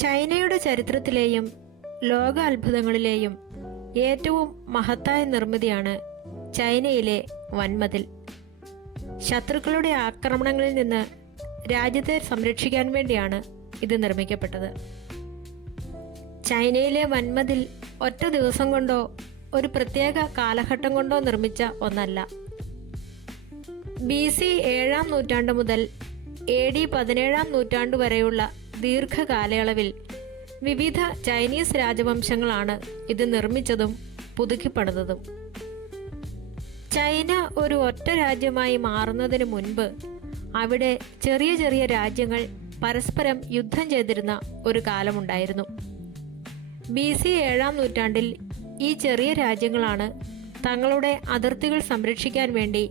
ചൈനയുടെ ചരിത്രത്തിലെയും ലോക അത്ഭുതങ്ങളിലെയും ഏറ്റവും മഹത്തായ നിർമ്മിതിയാണ് ചൈനയിലെ വൻമതിൽ. ശത്രുക്കളുടെ ആക്രമണങ്ങളിൽ നിന്ന് രാജ്യത്തെ സംരക്ഷിക്കാൻ വേണ്ടിയാണ് ഇത് നിർമ്മിക്കപ്പെട്ടത്. ചൈനയിലെ വൻമതിൽ ഒറ്റ ദിവസം കൊണ്ടോ ഒരു പ്രത്യേക കാലഘട്ടം കൊണ്ടോ നിർമ്മിച്ച ഒന്നല്ല. BC 7-ാം നൂറ്റാണ്ട് മുതൽ AD 17-ാം നൂറ്റാണ്ട് വരെയുള്ള ദീർഘകാലയളവിൽ വിവിധ ചൈനീസ് രാജവംശങ്ങളാണ് ഇത് നിർമ്മിച്ചതും പുതുക്കിപ്പണിതതും. ചൈന ഒരു ഒറ്റ രാജ്യമായി മാറുന്നതിന് മുൻപ് അവിടെ ചെറിയ ചെറിയ രാജ്യങ്ങൾ പരസ്പരം യുദ്ധം ചെയ്തിരുന്ന ഒരു കാലമുണ്ടായിരുന്നു. BC 7-ാം നൂറ്റാണ്ടിൽ ഈ ചെറിയ രാജ്യങ്ങളാണ് തങ്ങളുടെ അതിർത്തികൾ സംരക്ഷിക്കാൻ വേണ്ടി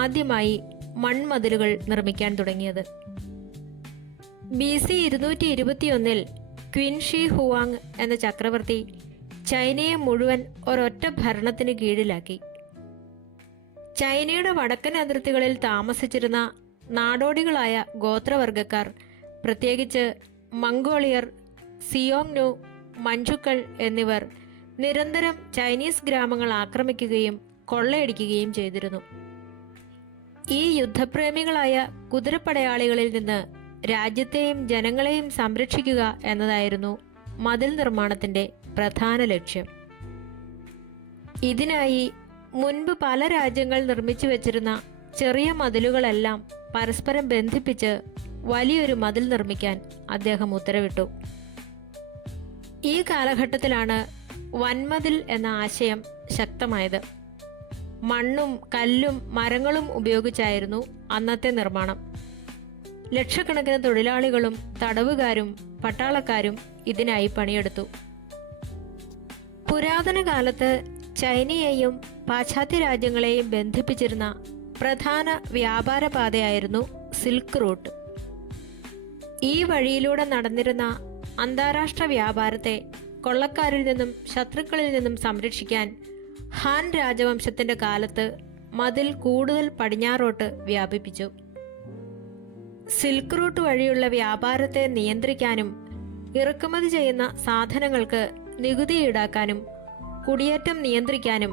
ആദ്യമായി മൺമതിലുകൾ നിർമ്മിക്കാൻ തുടങ്ങിയത്. BC 221-ൽ ക്വിൻ ഷി ഹുവാങ് എന്ന ചക്രവർത്തി ചൈനയെ മുഴുവൻ ഒരൊറ്റ ഭരണത്തിന് കീഴിലാക്കി. ചൈനയുടെ വടക്കൻ അതിർത്തികളിൽ താമസിച്ചിരുന്ന നാടോടികളായ ഗോത്രവർഗക്കാർ, പ്രത്യേകിച്ച് മംഗോളിയർ, സിയോങ്നു, മഞ്ചുക്കൾ എന്നിവർ നിരന്തരം ചൈനീസ് ഗ്രാമങ്ങൾ ആക്രമിക്കുകയും കൊള്ളയടിക്കുകയും ചെയ്തിരുന്നു. ഈ യുദ്ധപ്രേമികളായ കുതിരപ്പടയാളികളിൽ നിന്ന് രാജ്യത്തെയും ജനങ്ങളെയും സംരക്ഷിക്കുക എന്നതായിരുന്നു മതിൽ നിർമ്മാണത്തിന്റെ പ്രധാന ലക്ഷ്യം. ഇതിനായി മുൻപ് പല രാജ്യങ്ങൾ നിർമ്മിച്ചു വച്ചിരുന്ന ചെറിയ മതിലുകളെല്ലാം പരസ്പരം ബന്ധിപ്പിച്ച് വലിയൊരു മതിൽ നിർമ്മിക്കാൻ അദ്ദേഹം ഉത്തരവിട്ടു. ഈ കാലഘട്ടത്തിലാണ് വൻമതിൽ എന്ന ആശയം ശക്തമായത്. മണ്ണും കല്ലും മരങ്ങളും ഉപയോഗിച്ചായിരുന്നു അന്നത്തെ നിർമ്മാണം. ലക്ഷക്കണക്കിന് തൊഴിലാളികളും തടവുകാരും പട്ടാളക്കാരും ഇതിനായി പണിയെടുത്തു. പുരാതന കാലത്ത് ചൈനയെയും പാശ്ചാത്യ രാജ്യങ്ങളെയും ബന്ധിപ്പിച്ചിരുന്ന പ്രധാന വ്യാപാര പാതയായിരുന്നു സിൽക്ക് റൂട്ട്. ഈ വഴിയിലൂടെ നടന്നിരുന്ന അന്താരാഷ്ട്ര വ്യാപാരത്തെ കൊള്ളക്കാരിൽ നിന്നും ശത്രുക്കളിൽ നിന്നും സംരക്ഷിക്കാൻ ഹാൻ രാജവംശത്തിന്റെ കാലത്ത് മതിൽ കൂടുതൽ പടിഞ്ഞാറോട്ട് വ്യാപിപ്പിച്ചു. സിൽക്ക് റൂട്ട് വഴിയുള്ള വ്യാപാരത്തെ നിയന്ത്രിക്കാനും ഇറക്കുമതി ചെയ്യുന്ന സാധനങ്ങൾക്ക് നികുതി ഈടാക്കാനും കുടിയേറ്റം നിയന്ത്രിക്കാനും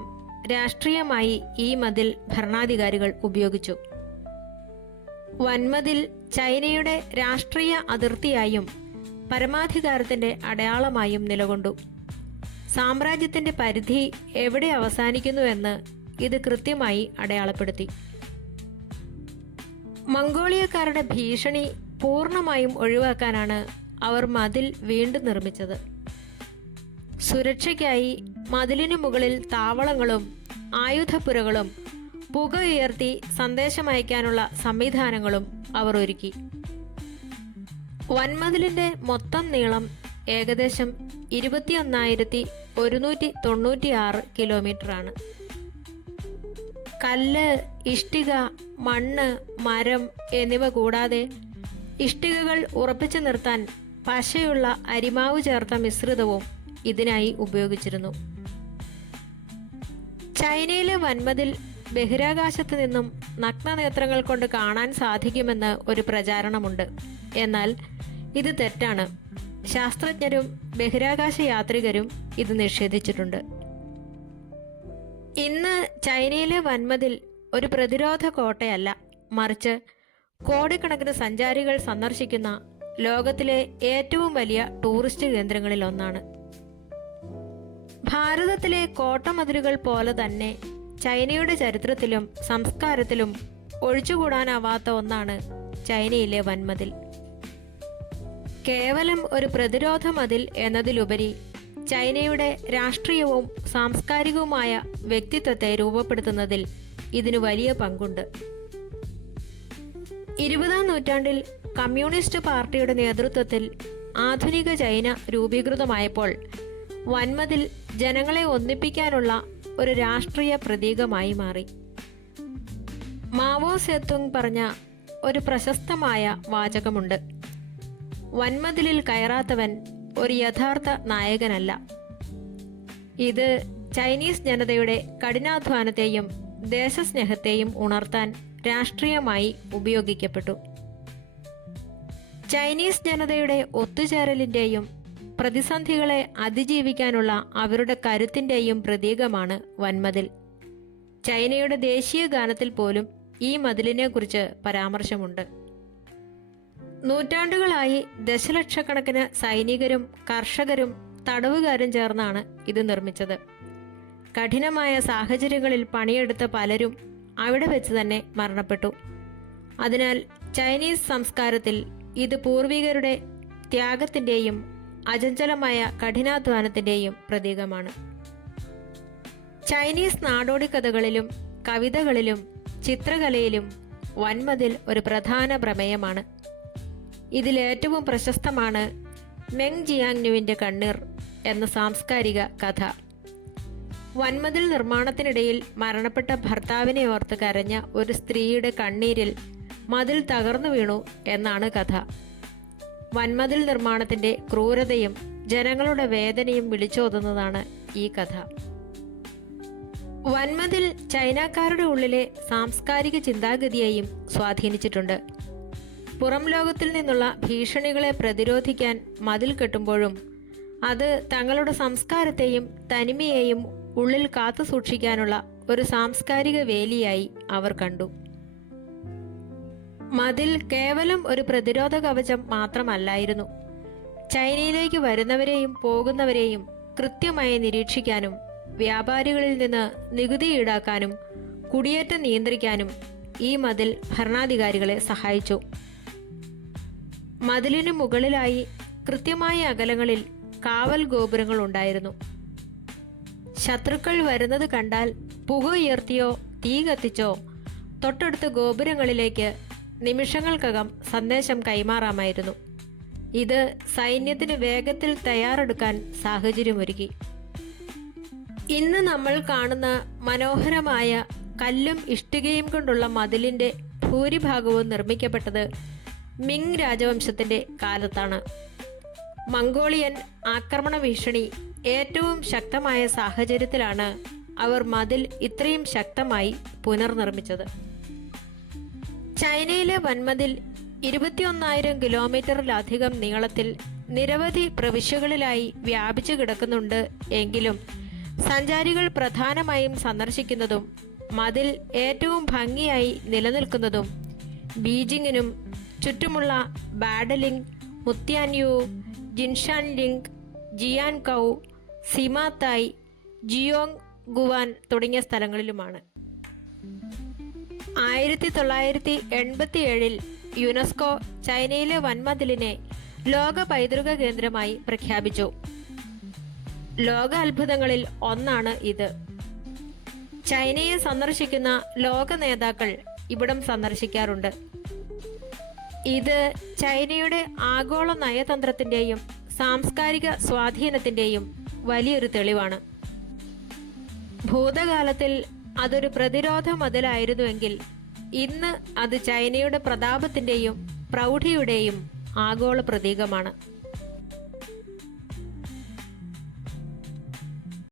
രാഷ്ട്രീയമായി ഈ മതിൽ ഭരണാധികാരികൾ ഉപയോഗിച്ചു. വൻമതിൽ ചൈനയുടെ രാഷ്ട്രീയ അതിർത്തിയായും പരമാധികാരത്തിന്റെ അടയാളമായും നിലകൊണ്ടു. സാമ്രാജ്യത്തിന്റെ പരിധി എവിടെ അവസാനിക്കുന്നുവെന്ന് ഇത് കൃത്യമായി അടയാളപ്പെടുത്തി. മംഗോളിയക്കാരുടെ ഭീഷണി പൂർണ്ണമായും ഒഴിവാക്കാനാണ് അവർ മതിൽ വീണ്ടും നിർമ്മിച്ചത്. സുരക്ഷയ്ക്കായി മതിലിനു മുകളിൽ താവളങ്ങളും ആയുധപ്പുരകളും പുക ഉയർത്തി സന്ദേശമയക്കാനുള്ള സംവിധാനങ്ങളും അവർ ഒരുക്കി. വൻമതിലിന്റെ മൊത്തം നീളം ഏകദേശം 21,196 കിലോമീറ്ററാണ്. കല്ല്, ഇഷ്ടിക, മണ്ണ്, മരം എന്നിവ കൂടാതെ ഇഷ്ടികകൾ ഉറപ്പിച്ചു നിർത്താൻ പശയുള്ള അരിമാവ് ചേർത്ത മിശ്രിതവും ഇതിനായി ഉപയോഗിച്ചിരുന്നു. ചൈനയിലെ വൻമതിൽ ബഹിരാകാശത്ത് നിന്നും നഗ്നനേത്രങ്ങൾ കൊണ്ട് കാണാൻ സാധിക്കുമെന്ന് ഒരു പ്രചാരണമുണ്ട്. എന്നാൽ ഇത് തെറ്റാണ്. ശാസ്ത്രജ്ഞരും ബഹിരാകാശ യാത്രികരും ഇത് നിഷേധിച്ചിട്ടുണ്ട്. ഇന്ന് ചൈനയിലെ വൻമതിൽ ഒരു പ്രതിരോധ കോട്ടയല്ല, മറിച്ച് കോടിക്കണക്കിന് സഞ്ചാരികൾ സന്ദർശിക്കുന്ന ലോകത്തിലെ ഏറ്റവും വലിയ ടൂറിസ്റ്റ് കേന്ദ്രങ്ങളിൽ ഒന്നാണ്. ഭാരതത്തിലെ കോട്ടമതിലുകൾ പോലെ തന്നെ ചൈനയുടെ ചരിത്രത്തിലും സംസ്കാരത്തിലും ഒഴിച്ചുകൂടാനാവാത്ത ഒന്നാണ് ചൈനയിലെ വൻമതിൽ. കേവലം ഒരു പ്രതിരോധ മതിൽ എന്നതിലുപരി ചൈനയുടെ രാഷ്ട്രീയവും സാംസ്കാരികവുമായ വ്യക്തിത്വത്തെ രൂപപ്പെടുത്തുന്നതിൽ ഇതിന് വലിയ പങ്കുണ്ട്. 20-ാം നൂറ്റാണ്ടിൽ കമ്മ്യൂണിസ്റ്റ് പാർട്ടിയുടെ നേതൃത്വത്തിൽ ആധുനിക ചൈന രൂപീകൃതമായപ്പോൾ വൻമതിൽ ജനങ്ങളെ ഒന്നിപ്പിക്കാനുള്ള ഒരു രാഷ്ട്രീയ പ്രതീകമായി മാറി. മാവോ സേതുങ് പറഞ്ഞ ഒരു പ്രശസ്തമായ വാചകമുണ്ട്: വൻമതിലിൽ കയറാത്തവൻ ഒരു യഥാർത്ഥ നായകനല്ല. ഇത് ചൈനീസ് ജനതയുടെ കഠിനാധ്വാനത്തെയും ദേശസ്നേഹത്തെയും ഉണർത്താൻ രാഷ്ട്രീയമായി ഉപയോഗിക്കപ്പെട്ടു. ചൈനീസ് ജനതയുടെ ഒത്തുചേരലിൻ്റെയും പ്രതിസന്ധികളെ അതിജീവിക്കാനുള്ള അവരുടെ കരുത്തിൻ്റെയും പ്രതീകമാണ് വൻമതിൽ. ചൈനയുടെ ദേശീയ ഗാനത്തിൽ പോലും ഈ മതിലിനെക്കുറിച്ച് പരാമർശമുണ്ട്. നൂറ്റാണ്ടുകളായി ദശലക്ഷക്കണക്കിന് സൈനികരും കർഷകരും തടവുകാരും ചേർന്നാണ് ഇത് നിർമ്മിച്ചത്. കഠിനമായ സാഹചര്യങ്ങളിൽ പണിയെടുത്ത പലരും അവിടെ വെച്ച് തന്നെ മരണപ്പെട്ടു. അതിനാൽ ചൈനീസ് സംസ്കാരത്തിൽ ഇത് പൂർവികരുടെ ത്യാഗത്തിൻ്റെയും അചഞ്ചലമായ കഠിനാധ്വാനത്തിൻ്റെയും പ്രതീകമാണ്. ചൈനീസ് നാടോടിക്കഥകളിലും കവിതകളിലും ചിത്രകലയിലും വൻമതിൽ ഒരു പ്രധാന പ്രമേയമാണ്. ഇതിലേറ്റവും പ്രശസ്തമാണ് മെങ് ജിയാങ്നുവിൻ്റെ കണ്ണീർ എന്ന സാംസ്കാരിക കഥ. വൻമതിൽ നിർമ്മാണത്തിനിടയിൽ മരണപ്പെട്ട ഭർത്താവിനെ ഓർത്ത് കരഞ്ഞ ഒരു സ്ത്രീയുടെ കണ്ണീരിൽ മതിൽ തകർന്നു വീണു എന്നാണ് കഥ. വൻമതിൽ നിർമ്മാണത്തിൻ്റെ ക്രൂരതയും ജനങ്ങളുടെ വേദനയും വിളിച്ചോതുന്നതാണ് ഈ കഥ. വൻമതിൽ ചൈനക്കാരുടെ ഉള്ളിലെ സാംസ്കാരിക ചിന്താഗതിയെയും സ്വാധീനിച്ചിട്ടുണ്ട്. പുറം ലോകത്തിൽ നിന്നുള്ള ഭീഷണികളെ പ്രതിരോധിക്കാൻ മതിൽ കെട്ടുമ്പോഴും അത് തങ്ങളുടെ സംസ്കാരത്തെയും തനിമയെയും ഉള്ളിൽ കാത്തു സൂക്ഷിക്കാനുള്ള ഒരു സാംസ്കാരിക വേലിയായി അവർ കണ്ടു. മതിൽ കേവലം ഒരു പ്രതിരോധ കവചം മാത്രമല്ലായിരുന്നു. ചൈനയിലേക്ക് വരുന്നവരെയും പോകുന്നവരെയും കൃത്യമായി നിരീക്ഷിക്കാനും വ്യാപാരികളിൽ നിന്ന് നികുതി ഈടാക്കാനും കുടിയേറ്റം നിയന്ത്രിക്കാനും ഈ മതിൽ ഭരണാധികാരികളെ സഹായിച്ചു. മതിലിനു മുകളിലായി കൃത്യമായ അകലങ്ങളിൽ കാവൽ ഗോപുരങ്ങൾ ഉണ്ടായിരുന്നു. ശത്രുക്കൾ വരുന്നത് കണ്ടാൽ പുക ഉയർത്തിയോ തീ കത്തിച്ചോ തൊട്ടടുത്ത ഗോപുരങ്ങളിലേക്ക് നിമിഷങ്ങൾക്കകം സന്ദേശം കൈമാറാമായിരുന്നു. ഇത് സൈന്യത്തിന് വേഗത്തിൽ തയ്യാറെടുക്കാൻ സാഹചര്യമൊരുക്കി. ഇന്ന് നമ്മൾ കാണുന്ന മനോഹരമായ കല്ലും ഇഷ്ടികയും കൊണ്ടുള്ള മതിലിൻ്റെ ഭൂരിഭാഗവും നിർമ്മിക്കപ്പെട്ടത് മിങ് രാജവംശത്തിൻ്റെ കാലത്താണ്. മംഗോളിയൻ ആക്രമണ ഭീഷണി ഏറ്റവും ശക്തമായ സാഹചര്യത്തിലാണ് അവർ മതിൽ ഇത്രയും ശക്തമായി പുനർനിർമ്മിച്ചത്. ചൈനയിലെ വൻമതിൽ 21,000 കിലോമീറ്ററിലധികം നീളത്തിൽ നിരവധി പ്രവിശ്യകളിലായി വ്യാപിച്ചു കിടക്കുന്നുണ്ട്. എങ്കിലും സഞ്ചാരികൾ പ്രധാനമായും സന്ദർശിക്കുന്നതും മതിൽ ഏറ്റവും ഭംഗിയായി നിലനിൽക്കുന്നതും ബീജിങ്ങിനും ചുറ്റുമുള്ള ബാഡലിംഗ്, മുത്യാൻയു, ജിൻഷാൻലിംഗ്, ജിയാൻകൗ, സിമാതായ്, ജിയോങ് ഗുവാൻ തുടങ്ങിയ സ്ഥലങ്ങളിലുമാണ്. 1987 യുനെസ്കോ ചൈനയിലെ വൻമതിലിനെ ലോക പൈതൃക കേന്ദ്രമായി പ്രഖ്യാപിച്ചു. ലോക അത്ഭുതങ്ങളിൽ ഒന്നാണ് ഇത്. ചൈനയെ സന്ദർശിക്കുന്ന ലോക നേതാക്കൾ ഇവിടം സന്ദർശിക്കാറുണ്ട്. ഇത് ചൈനയുടെ ആഗോള നയതന്ത്രത്തിൻ്റെയും സാംസ്കാരിക സ്വാധീനത്തിൻ്റെയും വലിയൊരു തെളിവാണ്. ഭൂതകാലത്തിൽ അതൊരു പ്രതിരോധ മതിലായിരുന്നുവെങ്കിൽ ഇന്ന് അത് ചൈനയുടെ പ്രതാപത്തിൻ്റെയും പ്രൗഢിയുടെയും ആഗോള പ്രതീകമാണ്.